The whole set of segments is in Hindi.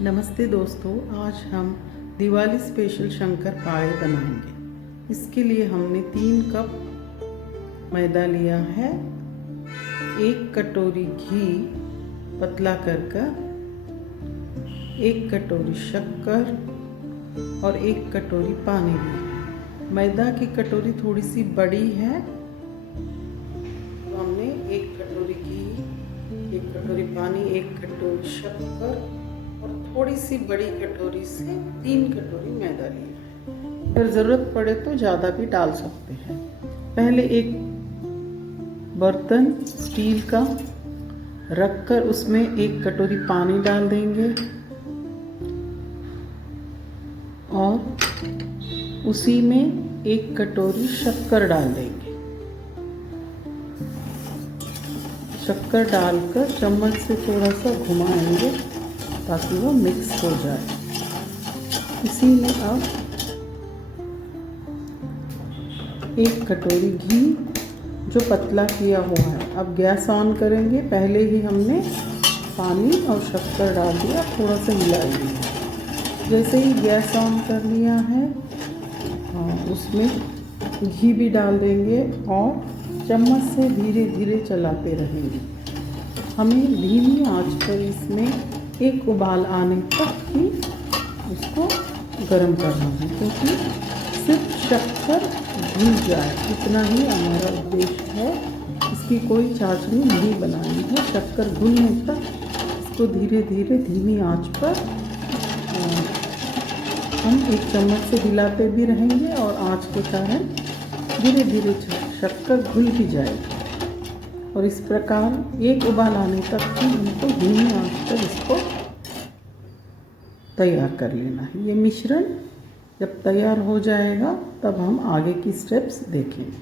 नमस्ते दोस्तों, आज हम दिवाली स्पेशल शंकर पारे बनाएंगे। इसके लिए हमने 3 कप मैदा लिया है, 1 कटोरी घी पतला कर 1 कटोरी शक्कर और 1 कटोरी पानी ली। मैदा की कटोरी थोड़ी सी बड़ी है तो हमने 1 कटोरी घी, 1 कटोरी पानी, 1 कटोरी शक्कर और थोड़ी सी बड़ी कटोरी से 3 कटोरी मैदा लिया। अगर ज़रूरत पड़े तो ज़्यादा भी डाल सकते हैं। पहले एक बर्तन स्टील का रखकर उसमें 1 कटोरी पानी डाल देंगे और उसी में 1 कटोरी शक्कर डाल देंगे। शक्कर डालकर चम्मच से थोड़ा सा घुमाएंगे ताकि वो मिक्स हो जाए। इसी में अब 1 कटोरी घी जो पतला किया हुआ है, अब गैस ऑन करेंगे। पहले ही हमने पानी और शक्कर डाल दिया, थोड़ा सा हिला लिया। जैसे ही गैस ऑन कर लिया है उसमें घी भी डाल देंगे और चम्मच से धीरे धीरे चलाते रहेंगे। हमें धीमी आंच पर इसमें एक उबाल आने तक ही उसको गर्म करना है, क्योंकि सिर्फ शक्कर घुल जाए इतना ही हमारा उद्देश्य है। इसकी कोई चाशनी नहीं बनानी है। शक्कर घुलने तक इसको धीरे धीरे धीमी आंच पर हम 1 चम्मच से हिलाते भी रहेंगे और आंच के कारण धीरे धीरे शक्कर घुल भी जाएगी। और इस प्रकार एक उबाल आने तक ही हमको धीमी आंच पर इसको तैयार कर लेना है। ये मिश्रण जब तैयार हो जाएगा तब हम आगे की स्टेप्स देखेंगे।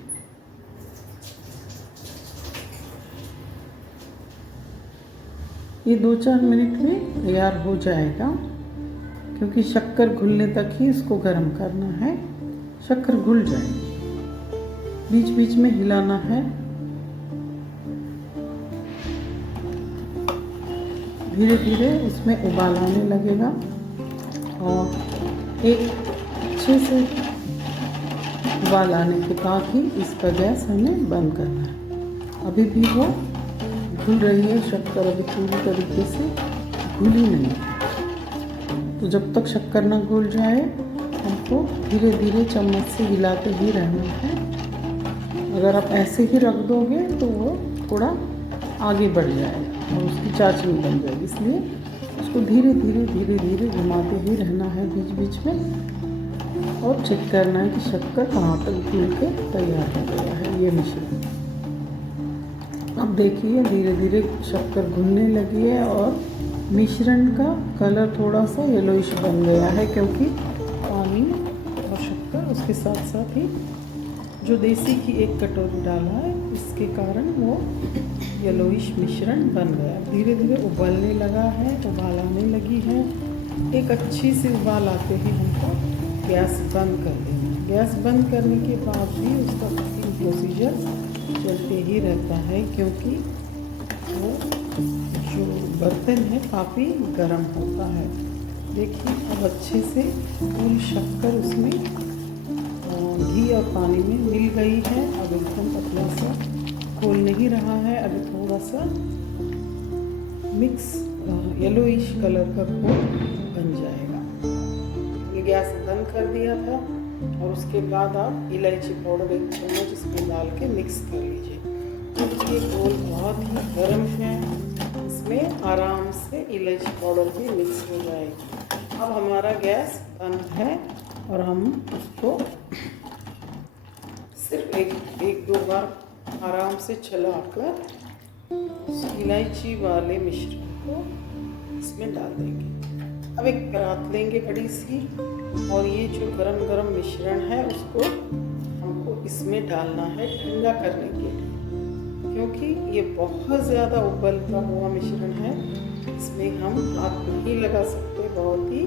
ये 2-4 मिनट में तैयार हो जाएगा, क्योंकि शक्कर घुलने तक ही इसको गर्म करना है। शक्कर घुल जाएगी, बीच बीच में हिलाना है। धीरे धीरे इसमें उबाल आने लगेगा और एक अच्छे से उबाल आने के बाद ही इसका गैस हमें बंद करना है। अभी भी वो घुल रही है, शक्कर अभी पूरी तरीके से घुली नहीं है। तो जब तक शक्कर ना घुल जाए हमको धीरे धीरे चम्मच से हिलाते ही रहना है। अगर आप ऐसे ही रख दोगे तो वो थोड़ा आगे बढ़ जाएगा और उसकी चाशनी बन जाएगी। इसलिए उसको धीरे धीरे घुमाते ही रहना है बीच बीच में और चेक करना है कि शक्कर कहाँ तक घुल के तैयार हो गया है ये मिश्रण। अब देखिए धीरे धीरे शक्कर घुलने लगी है और मिश्रण का कलर थोड़ा सा येलोइश बन गया है, क्योंकि पानी और शक्कर उसके साथ साथ ही जो देसी की 1 कटोरी डाला है इसके कारण वो येलोइश मिश्रण बन गया। धीरे धीरे उबलने लगा है, उबाल आने लगी है। एक अच्छी सी उबाल आते ही हमको गैस बंद कर देना है। गैस बंद करने के बाद भी उसका कुकिंग प्रोसीजर चलते ही रहता है, क्योंकि वो जो बर्तन है काफ़ी गर्म होता है। देखिए अब अच्छे से पूरी शक्कर उसमें घी और पानी में मिल गई है। अब एकदम पतला सा खोल नहीं रहा है, अभी थोड़ा सा मिक्स येलोइश कलर का घोल बन जाएगा। ये गैस बंद कर दिया था और उसके बाद आप इलायची पाउडर 1 चम्मच इसमें डाल के मिक्स कर लीजिए। अब ये घोल बहुत ही गर्म है, इसमें आराम से इलायची पाउडर भी मिक्स हो जाएगी। अब हमारा गैस बंद है और हम उसको सिर्फ एक दो बार आराम से चलाकर इलायची वाले मिश्रण को इसमें डाल देंगे। अब एक परात लेंगे बड़ी सी और ये जो गरम गरम मिश्रण है उसको हमको इसमें डालना है ठंडा करने के लिए, क्योंकि ये बहुत ज़्यादा उबलता हुआ मिश्रण है। इसमें हम हाथ नहीं लगा सकते, बहुत ही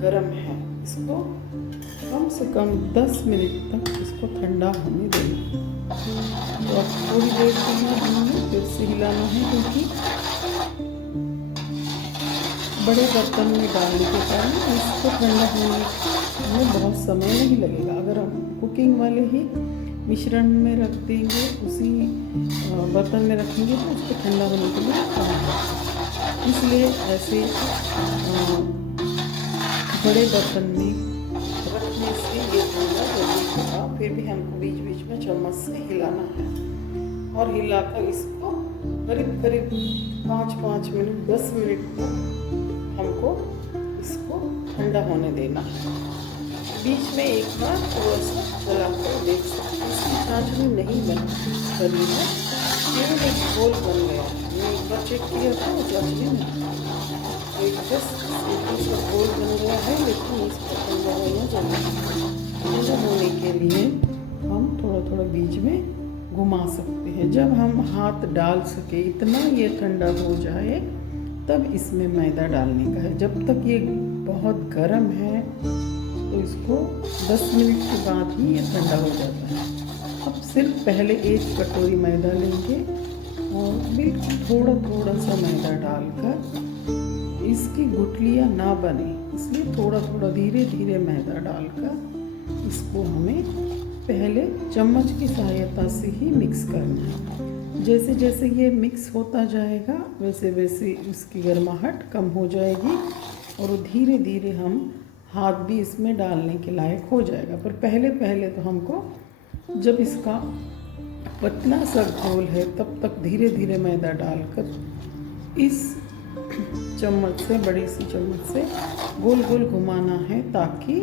गर्म है। इसको कम से कम 10 मिनट तक इसको ठंडा होने देंगे। तो अब थोड़ी देर के लिए हमें फिर से हिलाना है, क्योंकि बड़े बर्तन में डालने के कारण इसको ठंडा होने में बहुत समय नहीं लगेगा। अगर हम कुकिंग वाले ही मिश्रण में रख देंगे, उसी बर्तन में रखेंगे तो उसको ठंडा होने के लिए कम लगेगा। इसलिए ऐसे बड़े बर्तन में रखने से ये ठंडा जल्दी होगा। फिर भी हमको बीच बीच में चम्मच से हिलाना है और हिलाकर इसको करीब करीब 5-5 मिनट 10 मिनट तक हमको इसको ठंडा होने देना है। बीच में एक बार थोड़ा सा चला कर देख सकते हैं। इसकी चाशनी नहीं बनी है, केवल एक घोल बन गया। मैं एक बार चेक किया था, वो चाशनी नहीं, एक जस्ट सा घोल बन गया है, लेकिन इसको ठंडा होना चाहिए। ठंडा होने के लिए हम थोड़ा थोड़ा बीच में घुमा सकते हैं। जब हम हाथ डाल सके इतना ये ठंडा हो जाए तब इसमें मैदा डालने का है। जब तक ये बहुत गर्म है तो इसको 10 मिनट के बाद ही ये ठंडा हो जाता है। अब सिर्फ पहले 1 कटोरी मैदा लेंगे और बिल्कुल थोड़ा थोड़ा सा मैदा डालकर, इसकी गुठलियाँ ना बने इसलिए थोड़ा थोड़ा धीरे धीरे मैदा डालकर इसको हमें पहले चम्मच की सहायता से ही मिक्स करना है। जैसे जैसे ये मिक्स होता जाएगा वैसे वैसे इसकी गर्माहट कम हो जाएगी और धीरे धीरे हम हाथ भी इसमें डालने के लायक हो जाएगा। पर पहले पहले तो हमको, जब इसका पतला सा घोल है तब तक धीरे धीरे मैदा डालकर इस चम्मच से, बड़ी सी चम्मच से गोल गोल घुमाना है, ताकि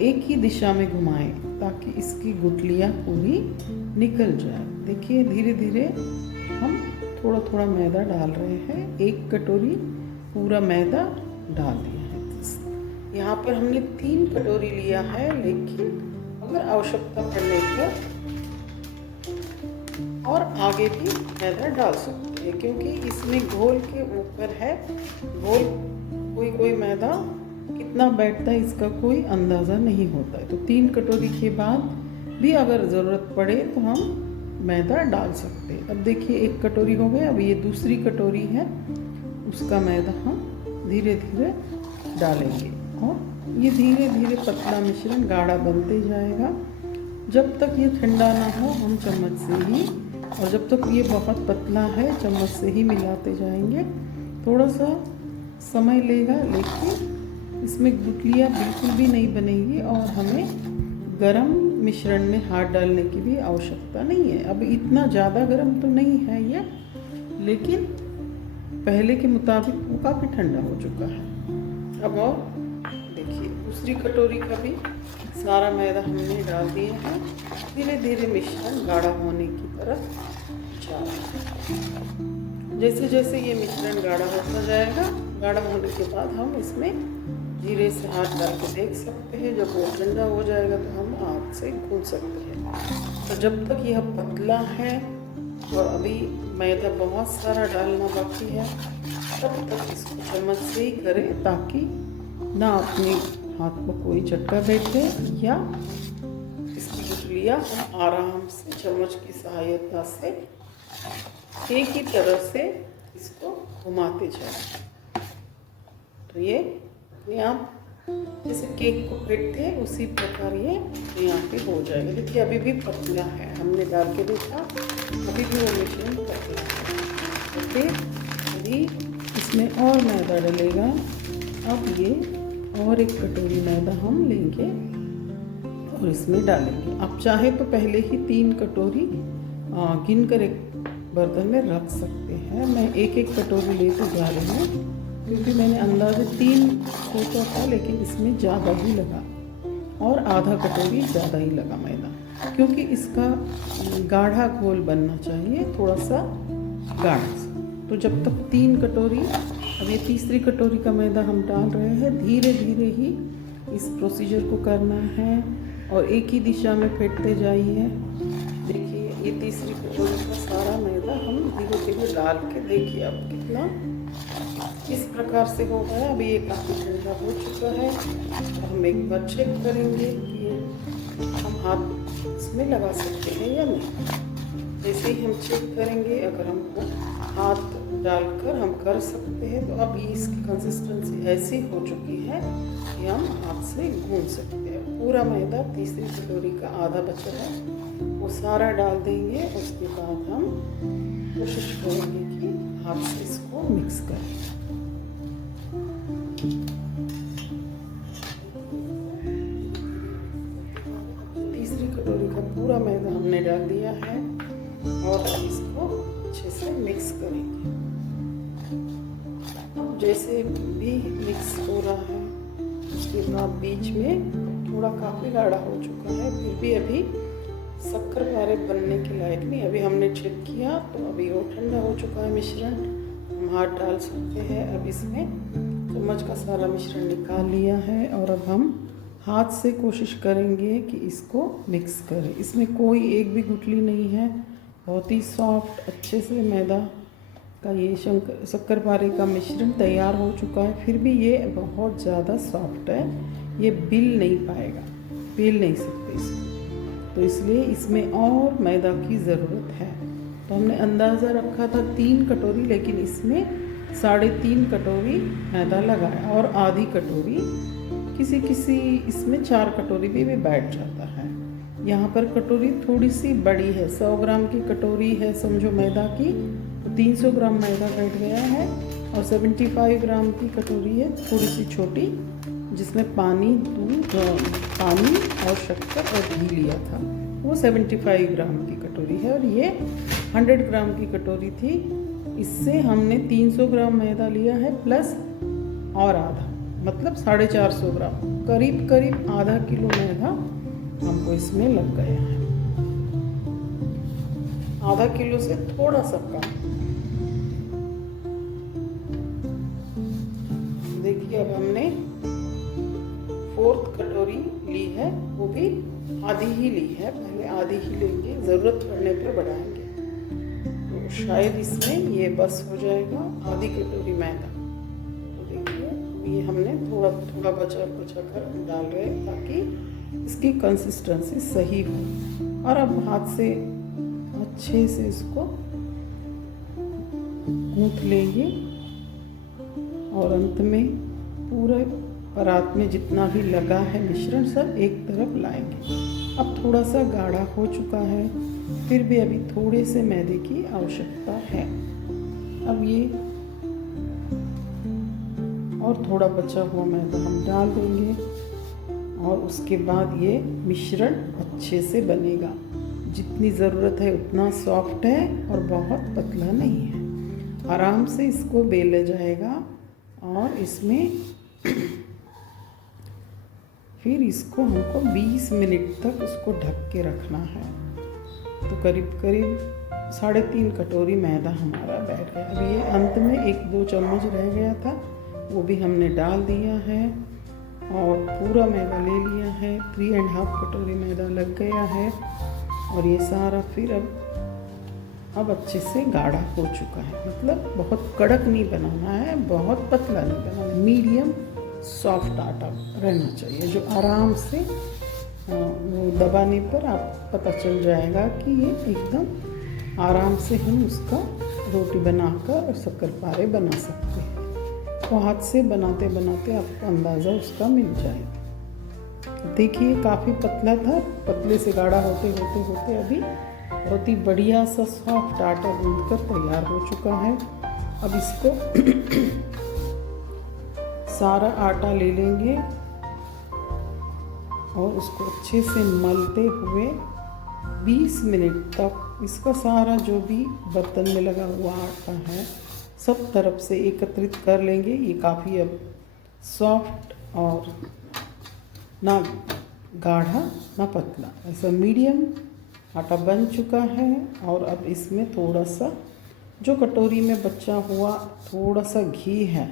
एक ही दिशा में घुमाएं ताकि इसकी गुठलियाँ पूरी निकल जाए। देखिए धीरे धीरे हम थोड़ा थोड़ा मैदा डाल रहे हैं। 1 कटोरी पूरा मैदा डाल दिया है। यहाँ पर हमने 3 कटोरी लिया है, लेकिन अगर आवश्यकता पड़ने पर और आगे भी मैदा डाल सकते हैं, क्योंकि इसमें घोल के ऊपर है। घोल कोई मैदा कितना बैठता है इसका कोई अंदाज़ा नहीं होता है। तो 3 कटोरी के बाद भी अगर ज़रूरत पड़े तो हम मैदा डाल सकते हैं। अब देखिए 1 कटोरी हो गया। अब ये दूसरी कटोरी है, उसका मैदा हम धीरे धीरे डालेंगे और ये धीरे धीरे पतला मिश्रण गाढ़ा बनते जाएगा। जब तक ये ठंडा ना हो हम चम्मच से ही, और जब तक ये बहुत पतला है चम्मच से ही मिलाते जाएंगे। थोड़ा सा समय लेगा, लेकिन इसमें गुठलियाँ बिल्कुल भी नहीं बनेगी और हमें गरम मिश्रण में हाथ डालने की भी आवश्यकता नहीं है। अब इतना ज़्यादा गरम तो नहीं है ये, लेकिन पहले के मुताबिक वो काफ़ी ठंडा हो चुका है। अब और देखिए दूसरी कटोरी का भी सारा मैदा हमने डाल दिया है। धीरे धीरे मिश्रण गाढ़ा होने की तरफ जा रहा है। जैसे जैसे ये मिश्रण गाढ़ा होता जाएगा, गाढ़ा होने के बाद हम इसमें धीरे से हाथ डाल के देख सकते हैं। जब वो ठंडा हो जाएगा तो हम हाथ से गूंथ सकते हैं। तो जब तक यह पतला है और अभी मैदा बहुत सारा डालना बाकी है, तब तक इसको चम्मच से ही करें ताकि ना अपने हाथ पर कोई चटका बैठे या इसकी गुठलियाँ हम आराम से चम्मच की सहायता से एक ही तरह से इसको घुमाते जाएं। तो ये आप जैसे केक को फेंटते हैं उसी प्रकार ये यहाँ पे हो जाएगा। देखिए अभी भी पतला है, हमने डाल के देखा अभी भी वो मिश्रण पतला है। तो फिर अभी इसमें और मैदा डलेगा। अब ये और 1 कटोरी मैदा हम लेंगे और इसमें डालेंगे। आप चाहे तो पहले ही 3 कटोरी गिनकर एक बर्तन में रख सकते हैं। मैं 1-1 कटोरी लेते जा रही हूँ, क्योंकि मैंने अंदाजे 3 सोचा था, लेकिन इसमें ज़्यादा ही लगा और आधा कटोरी ज़्यादा ही लगा मैदा, क्योंकि इसका गाढ़ा घोल बनना चाहिए, थोड़ा सा गाढ़ा सा। तो जब तक 3 कटोरी, अब ये तीसरी कटोरी का मैदा हम डाल रहे हैं। धीरे धीरे ही इस प्रोसीजर को करना है और एक ही दिशा में फेंटते जाइए। देखिए ये तीसरी कटोरी का सारा मैदा हम धीरे धीरे डाल के देखिए अब कितना इस प्रकार से हो गया। अभी ये काफ़ी ठंडा हो चुका है। हम एक बार चेक करेंगे कि हम हाथ इसमें लगा सकते हैं या नहीं। जैसे ही हम चेक करेंगे, अगर हमको हाथ डालकर हम कर सकते हैं। तो अब ये इसकी कंसिस्टेंसी ऐसी हो चुकी है कि हम हाथ से गूंद सकते हैं। पूरा मैदा तीसरी कटोरी का आधा बचा है वो सारा डाल देंगे। उसके बाद हम कोशिश करेंगे कि हाथ से इसको मिक्स करें। तीसरी कटोरी का पूरा मैदा हमने डाल दिया है और इसको अच्छे से मिक्स करेंगे। जैसे भी मिक्स हो रहा है उसके बाद बीच में थोड़ा काफ़ी गाढ़ा हो चुका है, फिर भी अभी शक्कर पारे बनने के लायक नहीं। अभी हमने चेक किया तो अभी वो ठंडा हो चुका है मिश्रण, हम हाथ डाल सकते हैं। अब इसमें चम्मच का सारा मिश्रण निकाल लिया है और अब हम हाथ से कोशिश करेंगे कि इसको मिक्स करें। इसमें कोई एक भी गुठली नहीं है, बहुत ही सॉफ्ट अच्छे से मैदा का ये शक्कर पारे का मिश्रण तैयार हो चुका है। फिर भी ये बहुत ज़्यादा सॉफ्ट है, ये बिल नहीं पाएगा, बेल नहीं सकते इसको, तो इसलिए इसमें और मैदा की ज़रूरत है। तो हमने अंदाज़ा रखा था 3 कटोरी, लेकिन इसमें 3.5 कटोरी मैदा लगाया और आधी कटोरी, किसी इसमें 4 कटोरी भी बैठ जाता है। यहाँ पर कटोरी थोड़ी सी बड़ी है, 100 ग्राम की कटोरी है समझो मैदा की, तो 300 ग्राम मैदा बैठ गया है। और 75 ग्राम की कटोरी है थोड़ी सी छोटी, जिसमें पानी और शक्कर और घी लिया था, वो 75 ग्राम की कटोरी है। और ये 100 ग्राम की कटोरी थी, इससे हमने 300 ग्राम मैदा लिया है प्लस और आधा, मतलब 450 ग्राम, करीब आधा किलो मैदा हमको इसमें लग गया है। आधा किलो से थोड़ा सा कम। देखिए अब हमने 4th कटोरी ली है, वो भी आधी ही ली है, पहले आधी ही लेंगे, ज़रूरत पड़ने पर बढ़ाएंगे। तो शायद इसमें ये बस हो जाएगा आधी कटोरी मैदा। तो देखिए ये हमने थोड़ा थोड़ा बचा कर डाल रहे ताकि इसकी कंसिस्टेंसी सही हो। और अब हाथ से अच्छे से इसको गूंथ लेंगे और अंत में पूरे परात में जितना भी लगा है मिश्रण सब एक तरफ लाएंगे। अब थोड़ा सा गाढ़ा हो चुका है, फिर भी अभी थोड़े से मैदे की आवश्यकता है। अब ये और थोड़ा बचा हुआ मैदा हम डाल देंगे और उसके बाद ये मिश्रण अच्छे से बनेगा। जितनी ज़रूरत है उतना सॉफ्ट है और बहुत पतला नहीं है। आराम से इसको बेला जाएगा और इसमें फिर इसको हमको 20 मिनट तक उसको ढक के रखना है। तो करीब 3.5 कटोरी मैदा हमारा बैठ गया। अभी ये अंत में 1-2 चम्मच रह गया था, वो भी हमने डाल दिया है और पूरा मैदा ले लिया है। 3.5 कटोरी मैदा लग गया है और ये सारा फिर अब अच्छे से गाढ़ा हो चुका है। मतलब बहुत कड़क नहीं बनाना है, बहुत पतला नहीं बनाना, मीडियम सॉफ्ट आटा रहना चाहिए, जो आराम से वो दबाने पर आप पता चल जाएगा कि ये एकदम आराम से हम उसका रोटी बनाकर शक्कर पारे बना सकते हैं। तो हाथ से बनाते बनाते आपको अंदाज़ा उसका मिल जाएगा। देखिए काफ़ी पतला था, पतले से गाढ़ा होते होते अभी बहुत ही बढ़िया सा सॉफ्ट आटा गूंथकर तैयार हो चुका है। अब इसको सारा आटा ले लेंगे और उसको अच्छे से मलते हुए 20 मिनट तक इसका सारा जो भी बर्तन में लगा हुआ आटा है सब तरफ से एकत्रित कर लेंगे। ये काफ़ी अब सॉफ्ट और ना गाढ़ा ना पतला, ऐसा मीडियम आटा बन चुका है। और अब इसमें थोड़ा सा जो कटोरी में बचा हुआ थोड़ा सा घी है,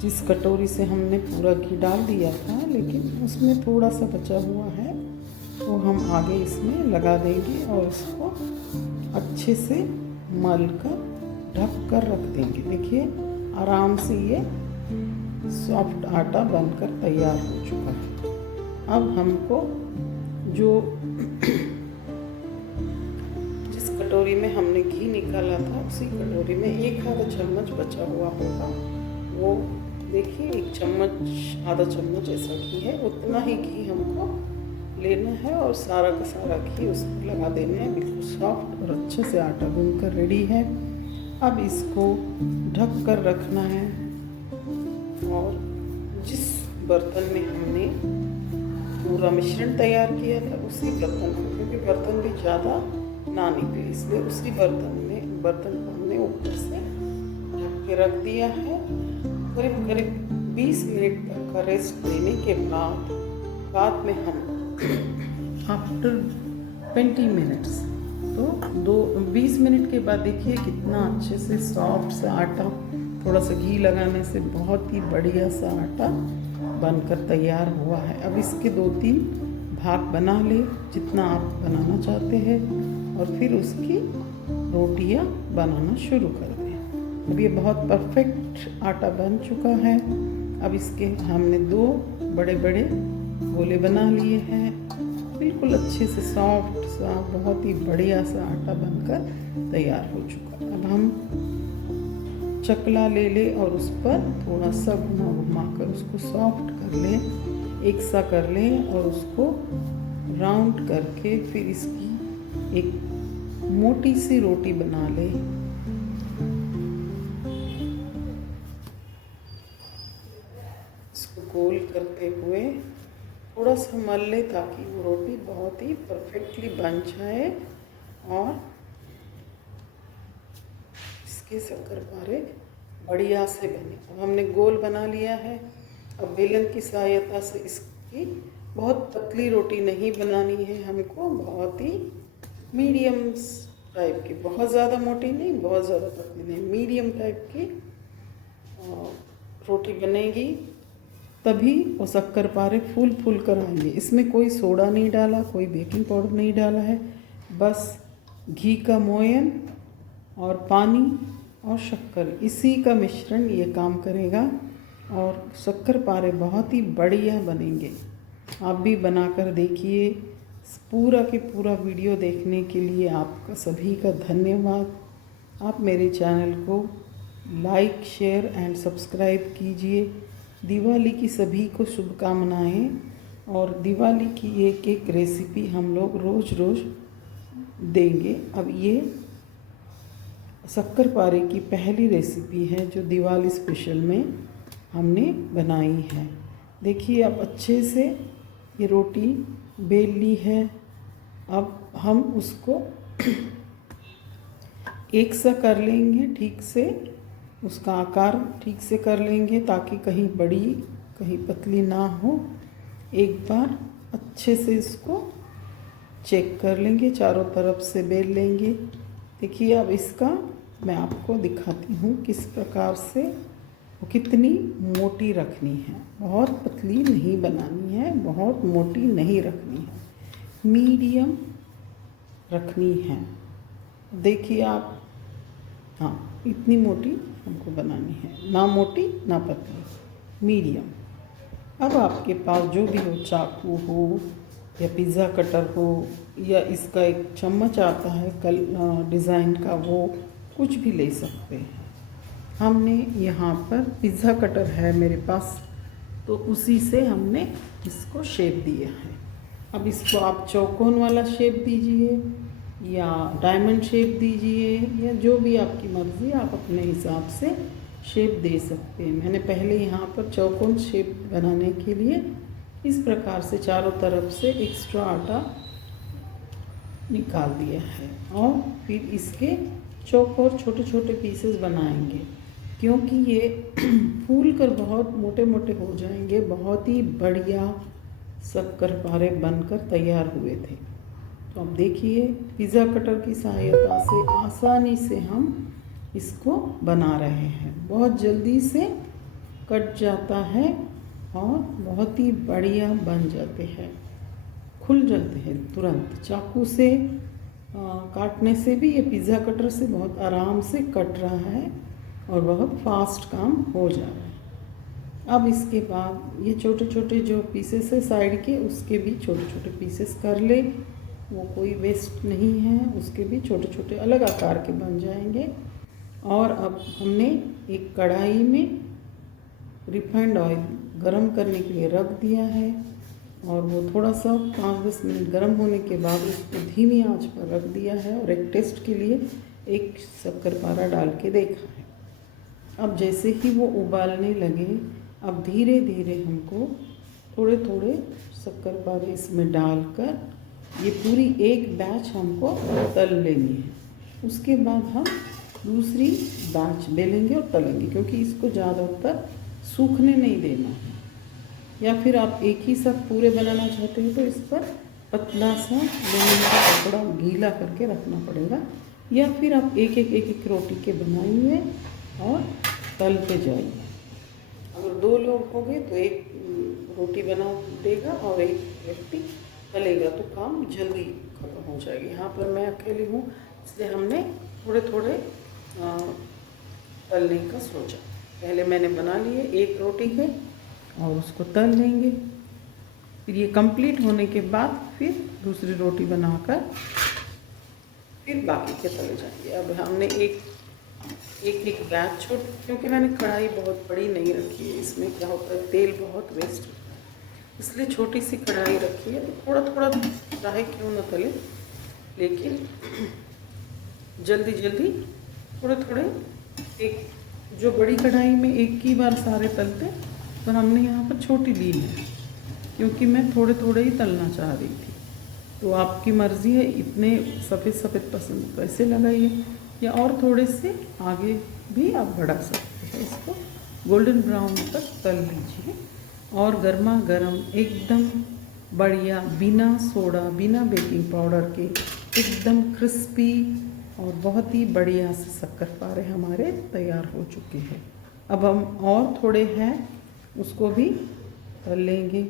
जिस कटोरी से हमने पूरा घी डाल दिया था लेकिन उसमें थोड़ा सा बचा हुआ है, वो हम आगे इसमें लगा देंगे और इसको अच्छे से मल कर ढक कर रख देंगे। देखिए आराम से ये सॉफ्ट आटा बनकर तैयार हो चुका है। अब हमको जो जिस कटोरी में हमने घी निकाला था, उसी कटोरी में 1/2 चम्मच बचा हुआ होगा वो देखिए, 1 चम्मच आधा चम्मच ऐसा घी है, उतना ही घी हमको लेना है और सारा का सारा घी उसको लगा देना है। बिल्कुल सॉफ्ट और अच्छे से आटा गूंद कर रेडी है। अब इसको ढक कर रखना है और जिस बर्तन में हमने पूरा मिश्रण तैयार किया था उसी बर्तन को, क्योंकि बर्तन भी ज़्यादा ना निकले इसलिए उसी बर्तन को हमने ऊपर से ढक के रख दिया है। करीब करीब 20 मिनट तक का रेस्ट देने के बाद में हम आफ्टर 20 मिनट्स तो 20 मिनट के बाद देखिए कितना अच्छे से सॉफ्ट सा आटा, थोड़ा सा घी लगाने से बहुत ही बढ़िया सा आटा बनकर तैयार हुआ है। अब इसके 2-3 भाग बना ले जितना आप बनाना चाहते हैं और फिर उसकी रोटियां बनाना शुरू कर दें। अब ये बहुत परफेक्ट आटा बन चुका है। अब इसके हमने 2 बड़े बड़े गोले बना लिए हैं। बिल्कुल अच्छे से सॉफ्ट सा बहुत ही बढ़िया सा आटा बनकर तैयार हो चुका है। अब हम चकला ले ले और उस पर थोड़ा सा घुमा कर उसको सॉफ्ट कर ले, एक सा कर ले और उसको राउंड करके फिर इसकी एक मोटी सी रोटी बना ले। इसको गोल करते हुए थोड़ा सा मल ले ताकि वो रोटी बहुत ही परफेक्टली बन जाए और इसके शक्करपारे बढ़िया से बने। अब हमने गोल बना लिया है। अब बेलन की सहायता से इसकी बहुत पतली रोटी नहीं बनानी है हमको, बहुत ही मीडियम टाइप की, बहुत ज़्यादा मोटी नहीं, बहुत ज़्यादा पतली नहीं, मीडियम टाइप की रोटी बनेगी। तभी वो शक्करपारे फूल कर आएंगे। इसमें कोई सोडा नहीं डाला, कोई बेकिंग पाउडर नहीं डाला है, बस घी का मोयन और पानी और शक्कर, इसी का मिश्रण ये काम करेगा और शक्करपारे बहुत ही बढ़िया बनेंगे। आप भी बनाकर देखिए। पूरा के पूरा वीडियो देखने के लिए आपका सभी का धन्यवाद। आप मेरे चैनल को लाइक, शेयर एंड सब्सक्राइब कीजिए। दिवाली की सभी को शुभकामनाएं और दिवाली की एक रेसिपी हम लोग रोज़ देंगे। अब ये शक्करपारे की पहली रेसिपी है जो दिवाली स्पेशल में हमने बनाई है। देखिए अब अच्छे से ये रोटी बेल ली है। अब हम उसको एक सा कर लेंगे, ठीक से उसका आकार ठीक से कर लेंगे ताकि कहीं बड़ी कहीं पतली ना हो। एक बार अच्छे से इसको चेक कर लेंगे, चारों तरफ से बेल लेंगे। देखिए अब इसका मैं आपको दिखाती हूँ किस प्रकार से वो कितनी मोटी रखनी है। बहुत पतली नहीं बनानी है, बहुत मोटी नहीं रखनी है, मीडियम रखनी है। देखिए आप, हाँ इतनी मोटी हमको बनानी है, ना मोटी ना पतली, मीडियम। अब आपके पास जो भी हो, चाकू हो या पिज़्ज़ा कटर हो या इसका एक चम्मच आता है डिज़ाइन का, वो कुछ भी ले सकते हैं। हमने यहाँ पर पिज़्ज़ा कटर है मेरे पास, तो उसी से हमने इसको शेप दिया है। अब इसको आप चौकोन वाला शेप दीजिए या डायमंड शेप दीजिए या जो भी आपकी मर्ज़ी, आप अपने हिसाब से शेप दे सकते हैं। मैंने पहले यहाँ पर चौकोन शेप बनाने के लिए इस प्रकार से चारों तरफ से एक्स्ट्रा आटा निकाल दिया है और फिर इसके चौकोर छोटे छोटे पीसेस बनाएंगे, क्योंकि ये फूल कर बहुत मोटे मोटे हो जाएंगे। बहुत ही बढ़िया शक्करपारे बनकर तैयार हुए थे। तो अब देखिए पिज़्ज़ा कटर की सहायता से आसानी से हम इसको बना रहे हैं। बहुत जल्दी से कट जाता है और बहुत ही बढ़िया बन जाते हैं, खुल जाते हैं तुरंत। चाकू से काटने से भी ये पिज़्ज़ा कटर से बहुत आराम से कट रहा है और बहुत फास्ट काम हो जा रहा है। अब इसके बाद ये छोटे छोटे जो पीसेस है साइड के, उसके भी छोटे छोटे पीसेस कर ले वो कोई वेस्ट नहीं है, उसके भी छोटे छोटे अलग आकार के बन जाएंगे। और अब हमने एक कढ़ाई में रिफाइंड ऑयल गरम करने के लिए रख दिया है, और वो थोड़ा सा 5-10 मिनट गरम होने के बाद उसको धीमी आंच पर रख दिया है, और एक टेस्ट के लिए एक शक्करपारा डाल के देखा है। अब जैसे ही वो उबालने लगे, अब धीरे धीरे हमको थोड़े थोड़े शक्करपारे इसमें डालकर ये पूरी एक बैच हमको तल लेनी है। उसके बाद हम दूसरी बैच बेलेंगे और तलेंगे, क्योंकि इसको ज़्यादातर सूखने नहीं देना है। या फिर आप एक ही साथ पूरे बनाना चाहते हैं तो इस पर पतला सा बेलने का कपड़ा गीला करके रखना पड़ेगा, या फिर आप एक एक रोटी के बनाइए और तलते जाइए। अगर 2 लोग हो गए तो एक रोटी बना देगा और एक व्यक्ति तलेगा, तो काम जल्दी खत्म हो जाएगी। यहाँ पर मैं अकेली हूँ, इसलिए हमने थोड़े थोड़े तलने का सोचा। पहले मैंने बना लिए एक रोटी के और उसको तल लेंगे, फिर ये कंप्लीट होने के बाद फिर दूसरी रोटी बनाकर फिर बाकी के तले जाएंगे। अब हमने एक बैच छोड़, क्योंकि मैंने कढ़ाई बहुत बड़ी नहीं रखी है, इसमें क्या होता है तेल बहुत वेस्ट होता है, इसलिए छोटी सी कढ़ाई रखी है। तो थोड़ा थोड़ा चाहे क्यों न तले, लेकिन जल्दी जल्दी थोड़े थोड़े, एक जो बड़ी कढ़ाई में एक ही बार सारे तलते, पर हमने यहाँ पर छोटी ली है क्योंकि मैं थोड़े थोड़े ही तलना चाह रही थी। तो आपकी मर्ज़ी है, इतने सफ़ेद सफ़ेद पसंद कैसे लगाइए, या और थोड़े से आगे भी आप बढ़ा सकते हैं। इसको गोल्डन ब्राउन तक तल लीजिए, और गर्मा गर्म एकदम बढ़िया, बिना सोडा बिना बेकिंग पाउडर के एकदम क्रिस्पी और बहुत ही बढ़िया से शक्करपारे हमारे तैयार हो चुके हैं। अब हम और थोड़े हैं उसको भी तल लेंगे।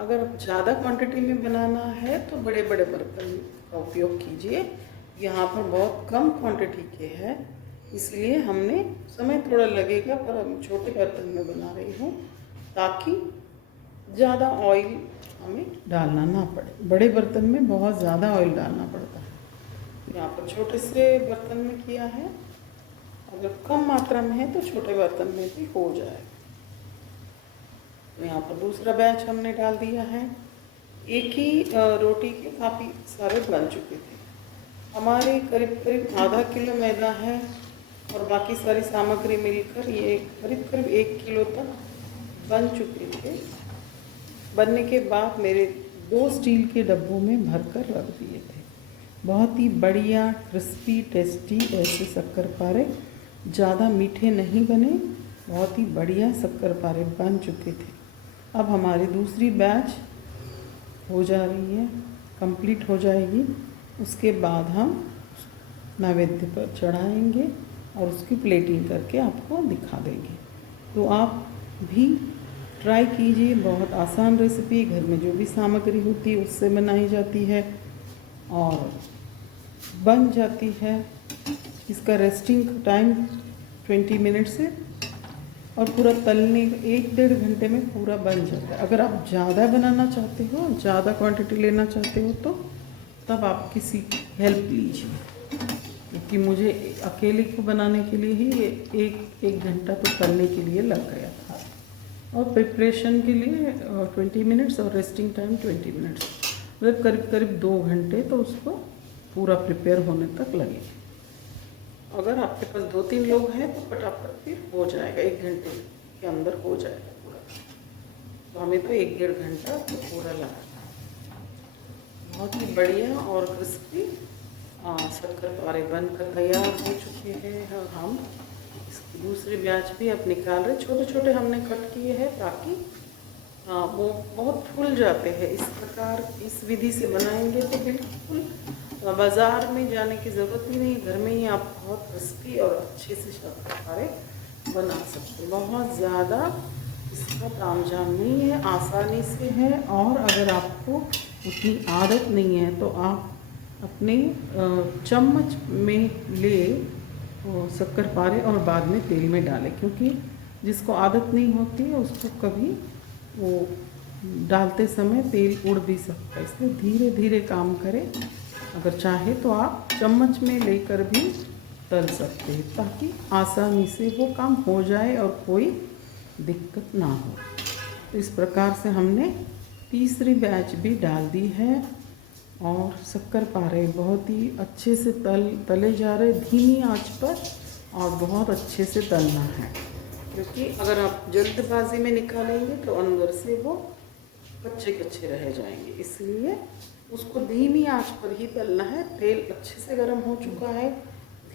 अगर आप ज़्यादा क्वांटिटी में बनाना है तो बड़े बड़े बर्तन का उपयोग कीजिए। यहाँ पर बहुत कम क्वांटिटी के हैं, इसलिए हमने समय थोड़ा लगेगा, पर हम छोटे बर्तन में बना रही हूँ ताकि ज़्यादा ऑयल हमें डालना ना पड़े। बड़े बर्तन में बहुत ज़्यादा ऑयल डालना पड़ता है। यहाँ पर छोटे से बर्तन में किया है, अगर कम मात्रा में है तो छोटे बर्तन में भी हो जाए। यहाँ पर दूसरा बैच हमने डाल दिया है। एक ही रोटी के काफ़ी सारे बन चुके थे हमारे, करीब करीब आधा किलो मैदा है, और बाकी सारी सामग्री मिलकर ये करीब करीब 1 किलो तक बन चुके थे। बनने के बाद मेरे 2 स्टील के डब्बों में भरकर रख दिए थे। बहुत ही बढ़िया क्रिस्पी टेस्टी ऐसे शक्करपारे, ज़्यादा मीठे नहीं बने, बहुत ही बढ़िया शक्करपारे बन चुके थे। अब हमारी दूसरी बैच हो जा रही है, कंप्लीट हो जाएगी। उसके बाद हम नैवेद्य पर चढ़ाएंगे और उसकी प्लेटिंग करके आपको दिखा देंगे। तो आप भी ट्राई कीजिए, बहुत आसान रेसिपी, घर में जो भी सामग्री होती है उससे बनाई जाती है और बन जाती है। इसका रेस्टिंग टाइम 20 मिनट से, और पूरा तलने 1-1.5 घंटे में पूरा बन जाता है। अगर आप ज़्यादा बनाना चाहते हो, ज़्यादा क्वांटिटी लेना चाहते हो, तो तब आप किसी हेल्प लीजिए, क्योंकि मुझे अकेले को बनाने के लिए ही एक घंटा तो तलने के लिए लग गया था, और प्रिपरेशन के लिए 20 मिनट्स और रेस्टिंग टाइम 20 मिनट्स, मतलब करीब करीब 2 घंटे तो उसको पूरा प्रिपेयर होने तक लगे। अगर आपके पास 2-3 लोग हैं तो फटाफट फिर हो जाएगा, 1 घंटे के अंदर हो जाएगा पूरा। तो हमें तो 1-1.5 घंटा तो पूरा लगा था। बहुत ही बढ़िया और क्रिस्पी शक्करपारे बनकर तैयार हो चुके हैं। हम इसकी दूसरी बैच भी अब निकाल रहे, छोटे छोटे हमने कट किए हैं ताकि वो बहुत फूल जाते हैं। इस प्रकार इस विधि से बनाएंगे तो बिल्कुल बाज़ार में जाने की ज़रूरत ही नहीं, घर में ही आप बहुत क्रिस्पी और अच्छे से शक्करपारे बना सकते हैं। बहुत ज़्यादा इसका तामझाम नहीं है, आसानी से है। और अगर आपको उतनी आदत नहीं है तो आप अपने चम्मच में ले शक्करपारे और बाद में तेल में डालें, क्योंकि जिसको आदत नहीं होती है उसको कभी वो डालते समय तेल उड़ भी सकता है, इसलिए धीरे धीरे काम करें। अगर चाहे तो आप चम्मच में लेकर भी तल सकते हैं, ताकि आसानी से वो काम हो जाए और कोई दिक्कत ना हो। तो इस प्रकार से हमने तीसरी बैच भी डाल दी है और शक्करपारे बहुत ही अच्छे से तले जा रहे, धीमी आंच पर, और बहुत अच्छे से तलना है, क्योंकि अगर आप जल्दबाजी में निकालेंगे तो अंदर से वो कच्चे कच्चे रह जाएंगे। इसलिए उसको धीमी आंच पर ही तलना है। तेल अच्छे से गर्म हो चुका है,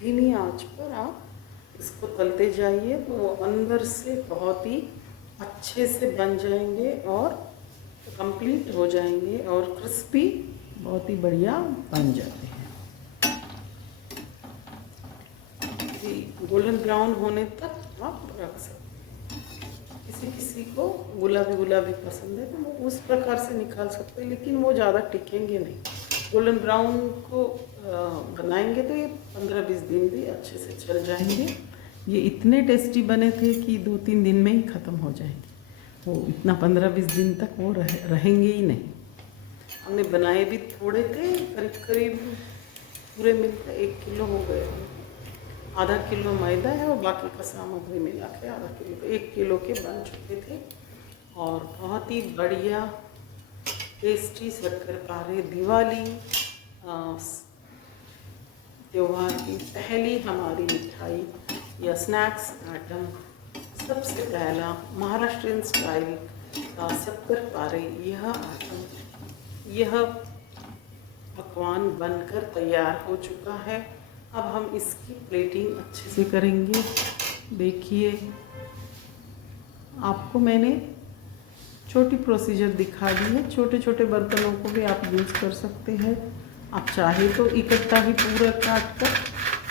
धीमी आंच पर आप इसको तलते जाइए तो वो अंदर से बहुत ही अच्छे से बन जाएंगे और कंप्लीट हो जाएंगे और क्रिस्पी बहुत ही बढ़िया बन जाते हैं। गोल्डन ब्राउन होने तक आप रख सकते हैं। किसी किसी को गुलाबी गुलाबी पसंद है तो वो उस प्रकार से निकाल सकते हैं, लेकिन वो ज़्यादा टिकेंगे नहीं। गोल्डन ब्राउन को बनाएंगे तो ये 15-20 दिन भी अच्छे से चल जाएंगे। ये इतने टेस्टी बने थे कि 2-3 दिन में ही ख़त्म हो जाएंगे। वो इतना 15-20 दिन तक वो रहेंगे ही नहीं। हमने बनाए भी थोड़े थे, करीब करीब पूरे मिलकर 1 किलो हो गए। आधा किलो मैदा है और बाकी का सामग्री मिला के आधा किलो, 1 किलो के बन चुके थे। और बहुत ही बढ़िया टेस्टी शक्करपारे दिवाली त्योहार की पहली हमारी मिठाई या स्नैक्स आइटम, सबसे पहला महाराष्ट्रियन स्टाइल का शक्करपारे। यह पकवान बनकर तैयार हो चुका है। अब हम इसकी प्लेटिंग अच्छे से करेंगे। देखिए, आपको मैंने छोटी प्रोसीजर दिखा दी है। छोटे छोटे बर्तनों को भी आप यूज़ कर सकते हैं। आप चाहे तो इकट्ठा ही पूरा काट कर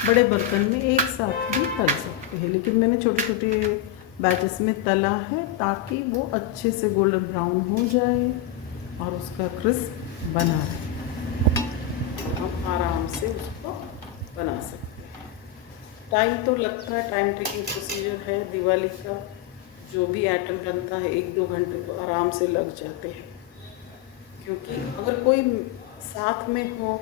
बड़े बर्तन में एक साथ भी तल सकते हैं, लेकिन मैंने छोटे छोटे बैचेस में तला है ताकि वो अच्छे से गोल्डन ब्राउन हो जाए और उसका क्रिस्प बना रहे। हम आराम से उसको बना सकते हैं। टाइम तो लगता है, टाइम टेकिंग प्रोसीजर है। दिवाली का जो भी आइटम बनता है 1-2 घंटे तो आराम से लग जाते हैं, क्योंकि अगर कोई साथ में हो,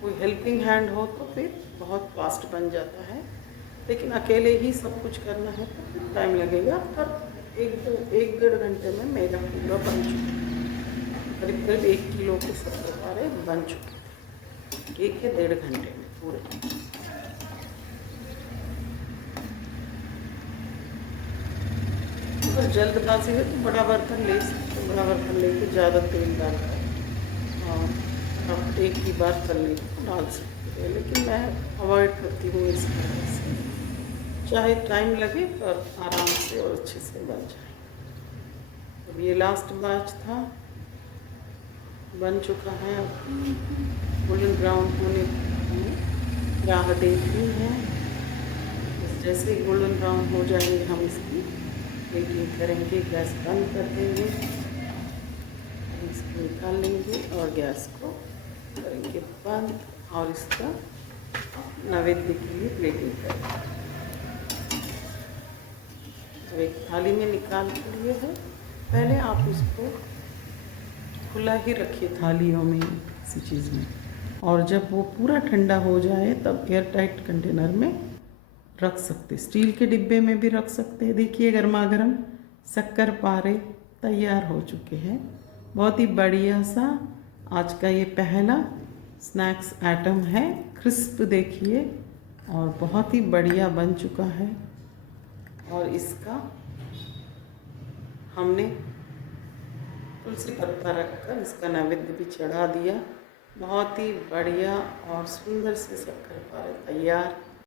कोई हेल्पिंग हैंड हो तो फिर बहुत फास्ट बन जाता है। लेकिन अकेले ही सब कुछ करना है तो फिर टाइम लगेगा। पर 1-1-1.5 घंटे में मेरा पूरा बन चुका है। करीब करीब 1 किलो के शक्करपारे बन चुके हैं 1 या 1.5 घंटे में पूरे। अगर जल्दबाजी है तो बड़ा बर्तन ले सकते हैं। बड़ा बर्तन लेके ज़्यादा तेल डालकर आप एक ही बार तलने को डाल सकते हैं, लेकिन मैं अवॉइड करती हूँ इस तरह से। चाहे टाइम लगे पर आराम से और अच्छे से बन जाए। अब ये लास्ट बैच था, बन चुका है। गोल्डन ब्राउन होने में राह देखनी है। जैसे ही गोल्डन ब्राउन हो जाएंगे हम इसकी प्लेटिंग करेंगे। गैस बंद कर देंगे, इसको निकाल लेंगे और गैस को करेंगे बंद और इसका नैवेद्य के लिए प्लेटिंग करेंगे। अब एक थाली में निकाल के लिए है। पहले आप उसको खुला ही रखिए थालियों में, किसी चीज़ में, और जब वो पूरा ठंडा हो जाए तब एयर टाइट कंटेनर में रख सकते, स्टील के डिब्बे में भी रख सकते हैं। देखिए, गर्मा गर्म शक्करपारे तैयार हो चुके हैं। बहुत ही बढ़िया सा आज का ये पहला स्नैक्स आइटम है। क्रिस्प देखिए और बहुत ही बढ़िया बन चुका है। और इसका हमने तुलसी पत्ता रखकर इसका नैवेद्य भी चढ़ा दिया। बहुत ही बढ़िया और सुंदर से शक्करपारे तैयार।